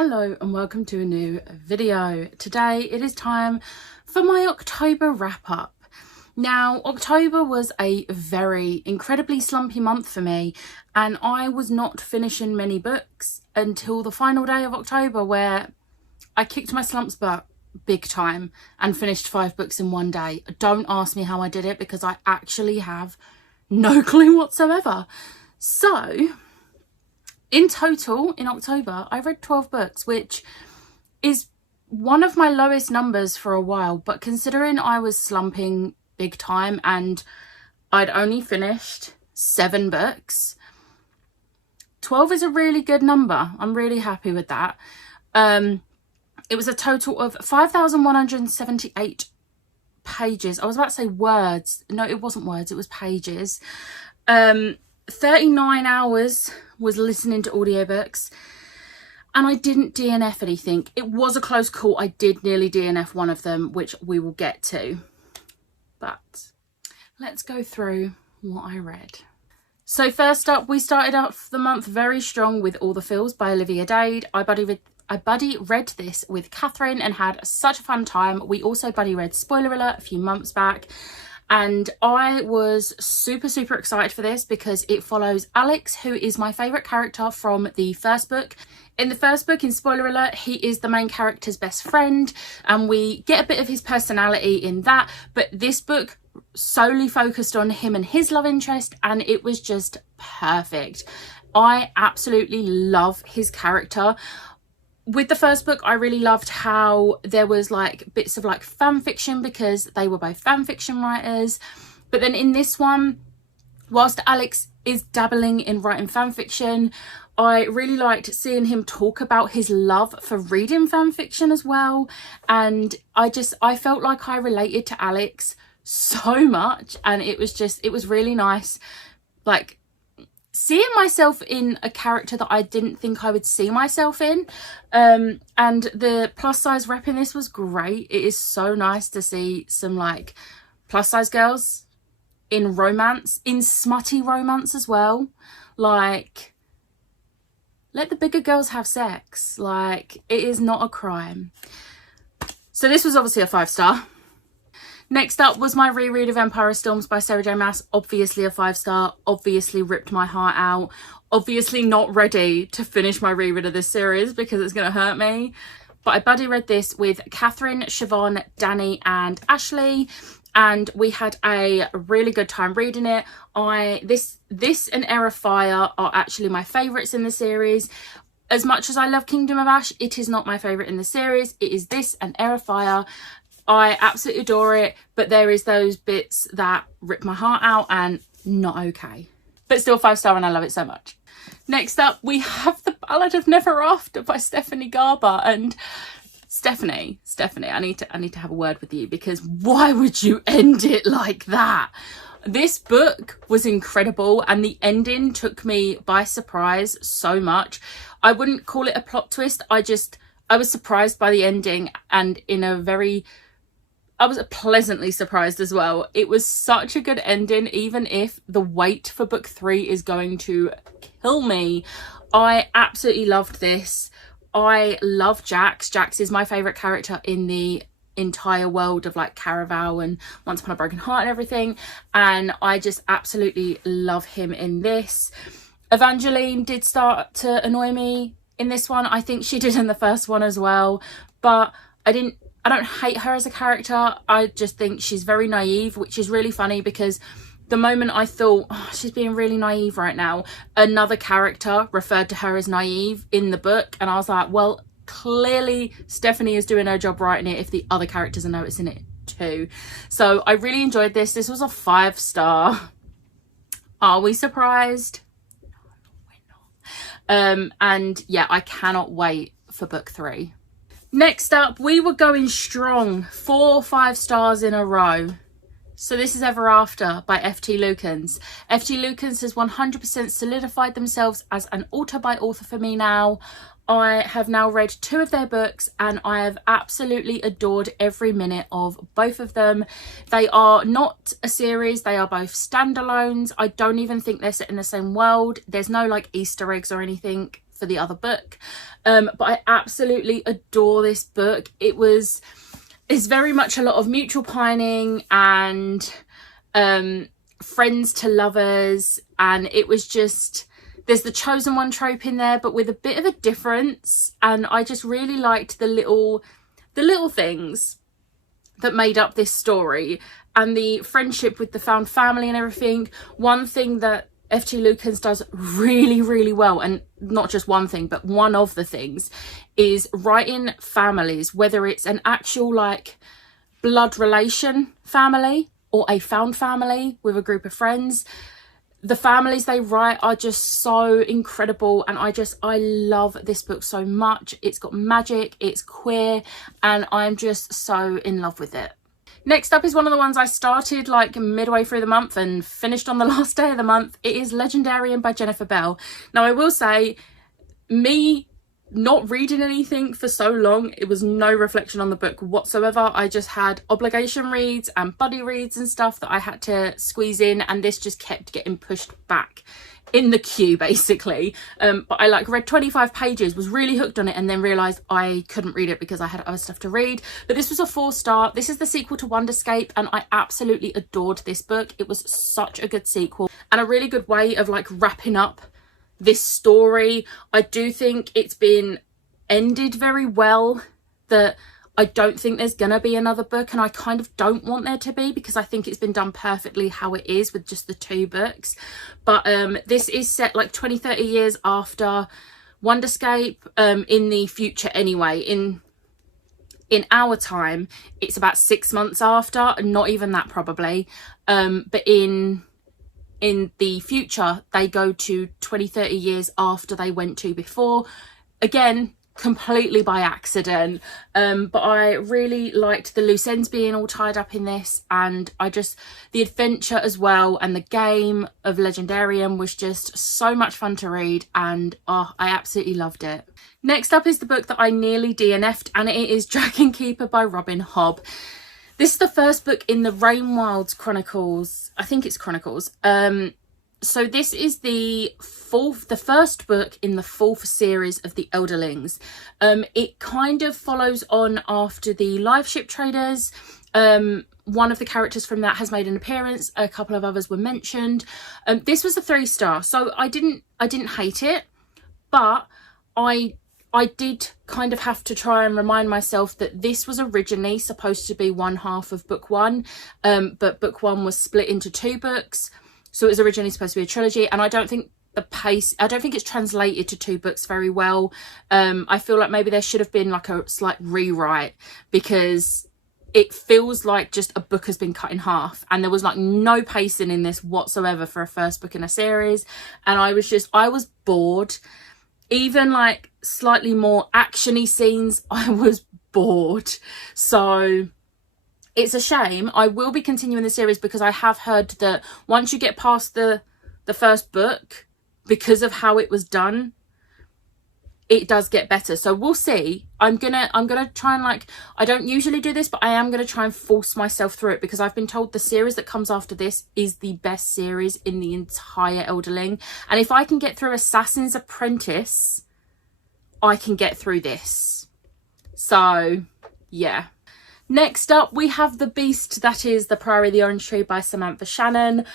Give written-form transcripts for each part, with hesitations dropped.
Hello and welcome to a new video. Today it is time for my October wrap up. Now, October was a very incredibly slumpy month for me, and I was not finishing many books until the final day of October, where I kicked my slump's butt big time and finished 5 books in one day. Don't ask me how I did it, because I actually have no clue whatsoever. So in total, in October, I read 12 books, which is one of my lowest numbers for a while. But considering I was slumping big time and I'd only finished 7 books, 12 is a really good number. I'm really happy with that. It was a total of 5,178 pages. I was about to say words. No, it wasn't words, it was pages. 39 hours was listening to audiobooks, and I didn't DNF anything. It was a close call. I did nearly DNF one of them, which we will get to. But let's go through what I read. So first up, we started off the month very strong with All the Feels by Olivia Dade. I buddy read this with Catherine and had such a fun time. We also buddy read, spoiler alert, a few months back. And I was super excited for this because it follows Alex, who is my favourite character from the first book. In the first book, in spoiler alert, he is the main character's best friend, and we get a bit of his personality in that. But this book solely focused on him and his love interest, and it was just perfect. I absolutely love his character. With the first book, I really loved how there was like bits of like fan fiction, because they were both fan fiction writers. But then in this one, whilst Alex is dabbling in writing fan fiction, I really liked seeing him talk about his love for reading fan fiction as well. And I felt like I related to Alex so much, and it was really nice, like seeing myself in a character that I didn't think I would see myself in. And the plus size rep in this was great. It is so nice to see some like plus size girls in romance, in smutty romance as well. Like, let the bigger girls have sex. Like, it is not a crime. So this was obviously a 5-star. Next up was my reread of Empire of Storms by Sarah J Maas. Obviously a 5-star, obviously ripped my heart out, obviously not ready to finish my reread of this series because it's going to hurt me. But I buddy read this with Catherine, Siobhan, Danny and Ashley, and we had a really good time reading it. This and Heir of Fire are actually my favourites in the series. As much as I love Kingdom of Ash, it is not my favourite in the series. It is this and Heir of Fire. I absolutely adore it, but there is those bits that rip my heart out and not okay. But still 5-star, and I love it so much. Next up, we have The Ballad of Never After by Stephanie Garber. And Stephanie, I need to have a word with you, because why would you end it like that? This book was incredible, and the ending took me by surprise so much. I wouldn't call it a plot twist. I was surprised by the ending, and I was pleasantly surprised as well. It was such a good ending, even if the wait for book 3 is going to kill me. I absolutely loved this. I love Jax. Jax is my favourite character in the entire world of like Caraval and Once Upon a Broken Heart and everything. And I just absolutely love him in this. Evangeline did start to annoy me in this one. I think she did in the first one as well. But I don't hate her as a character. I just think she's very naive, which is really funny, because the moment I thought, oh, she's being really naive right now, another character referred to her as naive in the book, and I was like, well, clearly Stephanie is doing her job writing it if the other characters are noticing it too. So I really enjoyed this. This was a 5-star. Are we surprised? No, we're not. And yeah, I cannot wait for book 3. Next up, we were going strong. 4 5-stars in a row. So this is Ever After by F.T. Lukens. F.T. Lukens has 100% solidified themselves as an author by author for me now. I have now read 2 of their books, and I have absolutely adored every minute of both of them. They are not a series, they are both standalones. I don't even think they're set in the same world. There's no like Easter eggs or anything for the other book. But I absolutely adore this book. It's very much a lot of mutual pining and friends to lovers, and it was just, there's the chosen one trope in there, but with a bit of a difference. And I just really liked the little things that made up this story, and the friendship with the found family and everything. One thing that F.T. Lukens does really, really well, and not just one thing, but one of the things, is writing families, whether it's an actual like blood relation family or a found family with a group of friends. The families they write are just so incredible, and I love this book so much. It's got magic, it's queer, and I'm just so in love with it. Next up is one of the ones I started like midway through the month and finished on the last day of the month. It is Legendarium by Jennifer Bell. Now, I will say, me not reading anything for so long, it was no reflection on the book whatsoever. I just had obligation reads and buddy reads and stuff that I had to squeeze in, and this just kept getting pushed back in the queue basically. But I like read 25 pages, was really hooked on it, and then realized I couldn't read it because I had other stuff to read. But this was a 4-star. This is the sequel to Wonderscape, and I absolutely adored this book. It was such a good sequel and a really good way of like wrapping up this story. I do think it's been ended very well, that I don't think there's gonna be another book, and I kind of don't want there to be, because I think it's been done perfectly how it is with just the 2 books. But this is set like 20-30 years after Wonderscape, in the future anyway. In our time it's about 6 months after, not even that probably, but in the future they go to 20-30 years after they went to before, again completely by accident. But I really liked the loose ends being all tied up in this, and the adventure as well, and the game of Legendarium was just so much fun to read, and I absolutely loved it. Next up is the book that I nearly DNF'd, and it is Dragon Keeper by Robin Hobb. This is the first book in the Rainwilds Chronicles. I think it's Chronicles. So this is the first book in the 4th series of the Elderlings. It kind of follows on after the Live Ship Traders. One of the characters from that has made an appearance. A couple of others were mentioned. This was a 3-star, so I didn't hate it, but I did kind of have to try and remind myself that this was originally supposed to be one half of book 1, but book 1 was split into 2 books, so it was originally supposed to be a trilogy, and I don't think it's translated to 2 books very well. I feel like maybe there should have been like a slight rewrite, because it feels like just a book has been cut in half, and there was like no pacing in this whatsoever for a first book in a series, and I was bored. Even like slightly more actiony scenes, I was bored. So it's a shame. I will be continuing the series, because I have heard that once you get past the first book, because of how it was done, it does get better. So we'll see. I'm gonna try and, like, I don't usually do this, but I am gonna try and force myself through it, because I've been told the series that comes after this is the best series in the entire Elderling. And if I can get through Assassin's Apprentice, I can get through this. So yeah. Next up we have The Beast That Is the Priory of the Orange Tree by Samantha Shannon.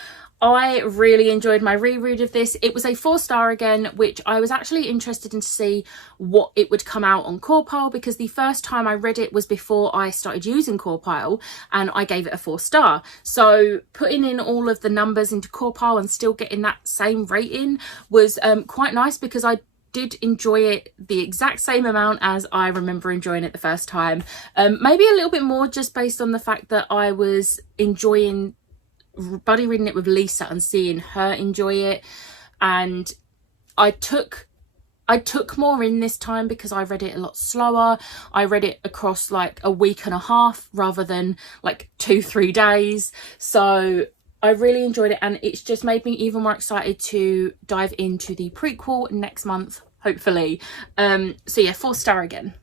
I really enjoyed my reread of this. It was a 4-star again, which I was actually interested in to see what it would come out on CawPile, because the first time I read it was before I started using CawPile, and I gave it a 4-star. So putting in all of the numbers into CawPile and still getting that same rating was quite nice, because I did enjoy it the exact same amount as I remember enjoying it the first time. Maybe a little bit more, just based on the fact that I was enjoying buddy reading it with Lisa and seeing her enjoy it, and I took more in this time because I read it a lot slower. I read it across like a week and a half rather than like 2-3 days, so I really enjoyed it, and it's just made me even more excited to dive into the prequel next month, hopefully. So yeah, 4-star again.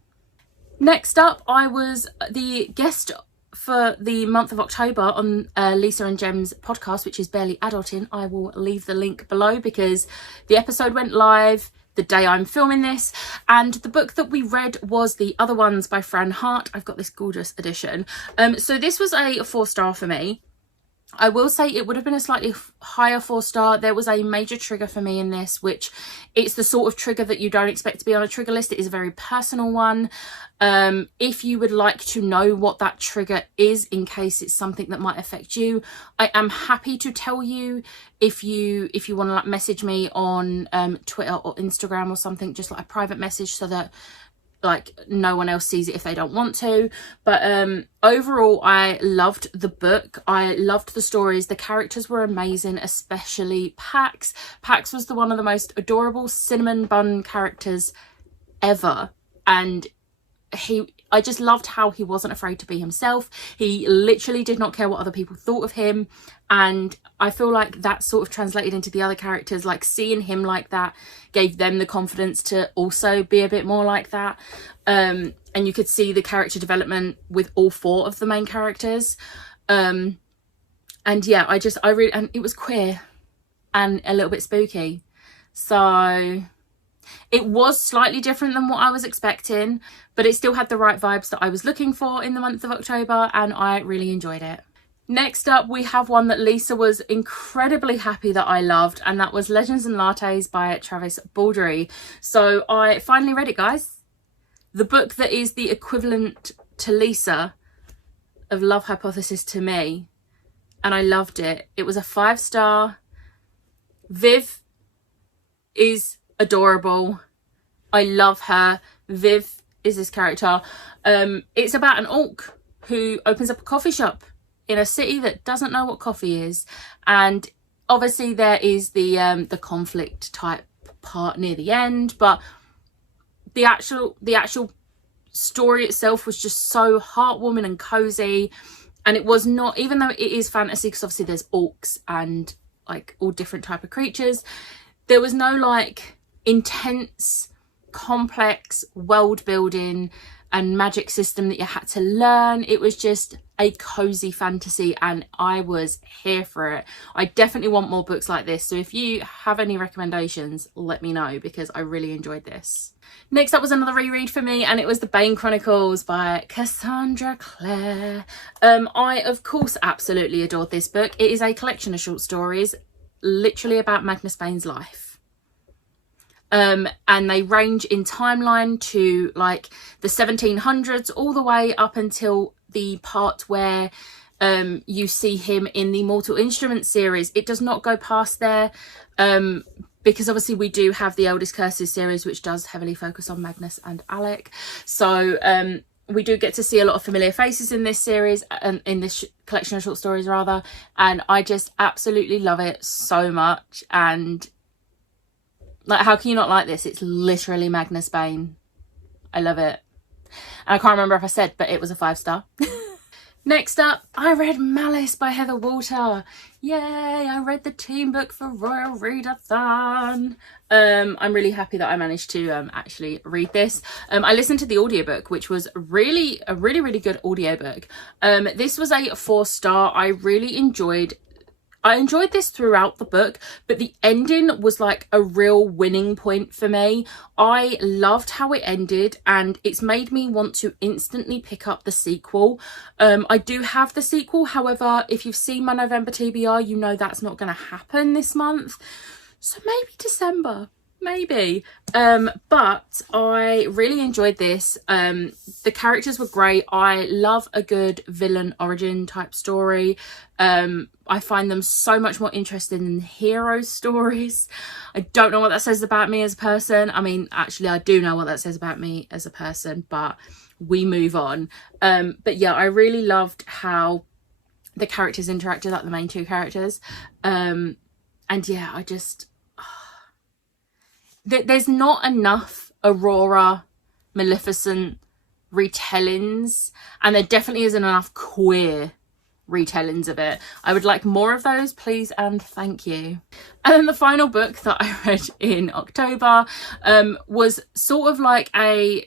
Next up, I was the guest for the month of October on Lisa and Jem's podcast, which is Barely Adulting. I will leave the link below, because the episode went live the day I'm filming this. And the book that we read was The Other Ones by Fran Hart. I've got this gorgeous edition. So this was a 4-star for me. I will say it would have been a slightly higher 4-star. There was a major trigger for me in this, which it's the sort of trigger that you don't expect to be on a trigger list. It is a very personal one. If you would like to know what that trigger is in case it's something that might affect you, I am happy to tell you. If you want to like message me on Twitter or Instagram or something, just like a private message, so that like no one else sees it if they don't want to. But overall, I loved the book. I loved the stories. The characters were amazing, especially Pax. Pax was one of the most adorable cinnamon bun characters ever, and I just loved how he wasn't afraid to be himself. He literally did not care what other people thought of him, and I feel like that sort of translated into the other characters. Like seeing him like that gave them the confidence to also be a bit more like that. And you could see the character development with all 4 of the main characters. And yeah, and it was queer and a little bit spooky. So it was slightly different than what I was expecting, but it still had the right vibes that I was looking for in the month of October, and I really enjoyed it. Next up, we have one that Lisa was incredibly happy that I loved, and that was Legends and Lattes by Travis Baldree. So I finally read it, guys. The book that is the equivalent to Lisa of Love Hypothesis to me, and I loved it. It was a 5-star. Viv is adorable. I love her. Viv is this character. It's about an orc who opens up a coffee shop in a city that doesn't know what coffee is, and obviously there is the conflict type part near the end, but the actual story itself was just so heartwarming and cozy. And it was not, even though it is fantasy, because obviously there's orcs and like all different type of creatures, there was no like intense complex world building and magic system that you had to learn. It was just a cozy fantasy, and I was here for it. I definitely want more books like this, so if you have any recommendations, let me know, because I really enjoyed this. Next up was another reread for me, and it was The Bane Chronicles by Cassandra Clare. I of course absolutely adored this book. It is a collection of short stories literally about Magnus Bane's life. And they range in timeline to like the 1700s all the way up until the part where you see him in the Mortal Instruments series. It does not go past there, because obviously we do have the Eldest Curses series, which does heavily focus on Magnus and Alec. So we do get to see a lot of familiar faces in this series, in this collection of short stories rather, and I just absolutely love it so much. And like, how can you not like this? It's literally Magnus Bane. I love it. And I can't remember if I said, but it was a 5-star. Next up, I read Malice by Heather Walter. Yay, I read the team book for Royal Readathon. I'm really happy that I managed to actually read this. I listened to the audiobook, which was a really good audiobook. This was a 4-star. I enjoyed this throughout the book, but the ending was like a real winning point for me. I loved how it ended, and it's made me want to instantly pick up the sequel. I do have the sequel. However, if you've seen my November TBR, you know that's not going to happen this month. So maybe December. Maybe. But I really enjoyed this. The characters were great. I love a good villain origin type story. I find them so much more interesting than hero stories. I don't know what that says about me as a person. I mean, actually I do know what that says about me as a person, but we move on. But yeah, I really loved how the characters interacted, like the main 2 characters. And yeah, I just... There's not enough Aurora Maleficent retellings, and there definitely isn't enough queer retellings of it. I would like more of those, please and thank you. And then the final book that I read in October was sort of like I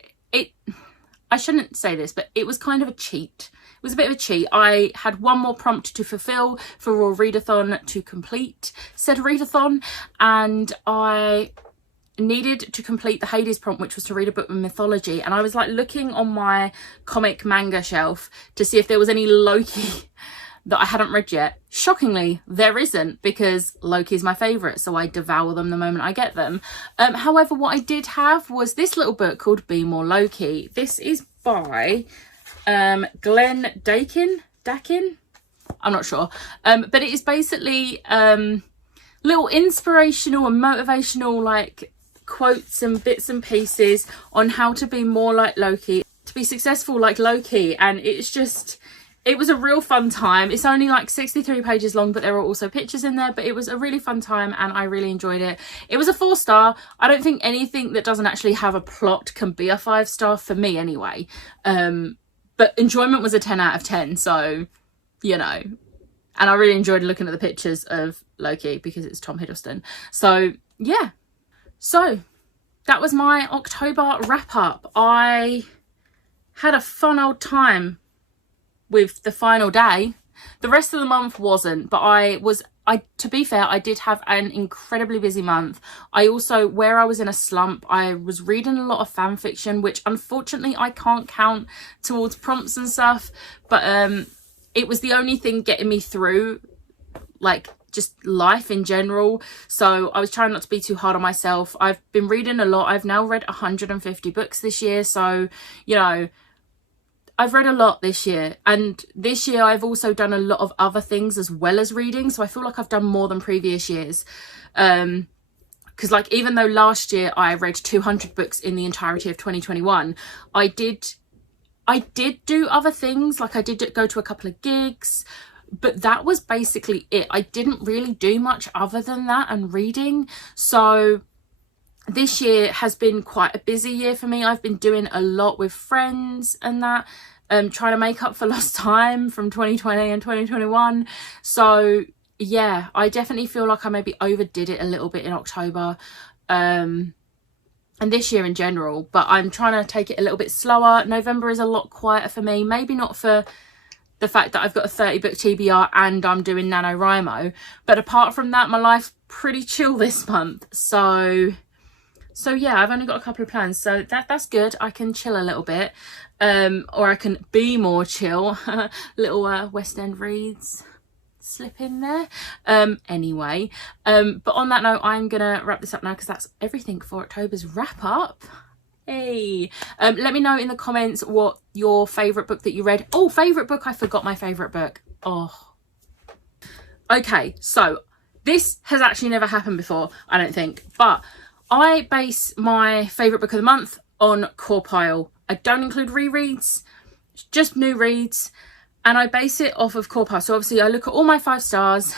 shouldn't say this, but it was kind of a cheat. It was a bit of a cheat. I had one more prompt to fulfill for Royal Readathon to complete said readathon, and I needed to complete the Hades prompt, which was to read a book with mythology, and I was like looking on my comic manga shelf to see if there was any Loki that I hadn't read yet. Shockingly, there isn't, because Loki is my favourite, so I devour them the moment I get them. However, what I did have was this little book called Be More Loki. This is by Glenn Dakin? I'm not sure. But it is basically little inspirational and motivational like quotes and bits and pieces on how to be more like Loki, to be successful like Loki. And it's just, it was a real fun time. It's only like 63 pages long, but there are also pictures in there. But it was a really fun time and I really enjoyed it. It was a 4-star. I don't think anything that doesn't actually have a plot can be a 5-star for me anyway. But enjoyment was a 10 out of 10. So, you know, and I really enjoyed looking at the pictures of Loki because it's Tom Hiddleston. So, yeah. So, that was my October wrap up. I had a fun old time with the final day. The rest of the month wasn't, but to be fair, I did have an incredibly busy month. I also, where I was in a slump, I was reading a lot of fan fiction, which unfortunately I can't count towards prompts and stuff, but it was the only thing getting me through, like, just life in general. So I was trying not to be too hard on myself. I've been reading a lot. I've now read 150 books this year, so, you know, I've read a lot this year, and this year I've also done a lot of other things as well as reading, so I feel like I've done more than previous years. Because like, even though last year I read 200 books in the entirety of 2021, I did do other things. Like, I did go to a couple of gigs, but that was basically it. I didn't really do much other than that and reading. So this year has been quite a busy year for me. I've been doing a lot with friends and that, trying to make up for lost time from 2020 and 2021. So yeah, I definitely feel like I maybe overdid it a little bit in October, and this year in general, but I'm trying to take it a little bit slower. November is a lot quieter for me, maybe not for the fact that I've got a 30 book TBR and I'm doing NaNoWriMo, but apart from that, my life's pretty chill this month. So yeah, I've only got a couple of plans, so that's good. I can chill a little bit, or I can be more chill. Little West End reads slip in there. Anyway, but on that note, I'm gonna wrap this up now because that's everything for October's wrap up. Hey, let me know in the comments what your favourite book that you read. Oh, favourite book, I forgot my favourite book. Oh, okay, so this has actually never happened before, I don't think, but I base my favourite book of the month on CAWPILE. I don't include rereads, just new reads, and I base it off of CAWPILE. So obviously I look at all my 5 stars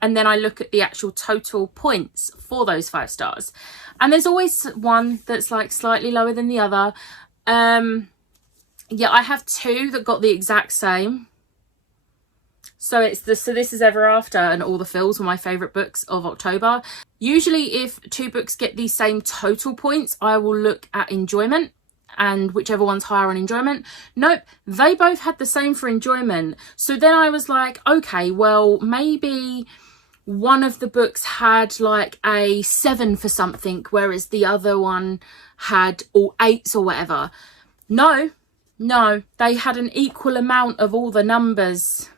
and then I look at the actual total points for those 5 stars. And there's always one that's like slightly lower than the other. Yeah, I have 2 that got the exact same. So this is Ever After and All the Fills were my favourite books of October. Usually if 2 books get the same total points, I will look at enjoyment and whichever one's higher on enjoyment. Nope, they both had the same for enjoyment. So then I was like, okay, well, maybe one of the books had like a 7 for something, whereas the other one had all 8s or whatever. No, they had an equal amount of all the numbers.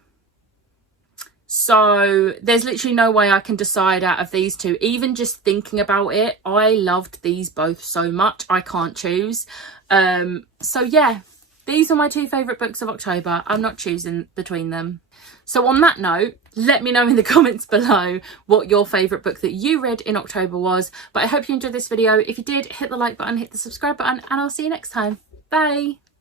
So there's literally no way I can decide out of these 2. Even just thinking about it, I loved these both so much. I can't choose. So yeah, these are my 2 favourite books of October. I'm not choosing between them. So on that note, let me know in the comments below what your favourite book that you read in October was. But I hope you enjoyed this video. If you did, hit the like button, hit the subscribe button, and I'll see you next time. Bye.